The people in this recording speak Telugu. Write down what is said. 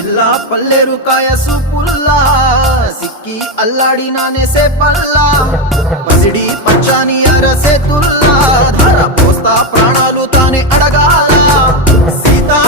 పిల్ల పల్లెరు కాయ సూపుల్లా సిక్కి అల్లాడినానే సే పల్లా పసిడి పచ్చాని అరసే తుల్లా ధర పోస్తా ప్రాణాలు తానే అడగాల సీతా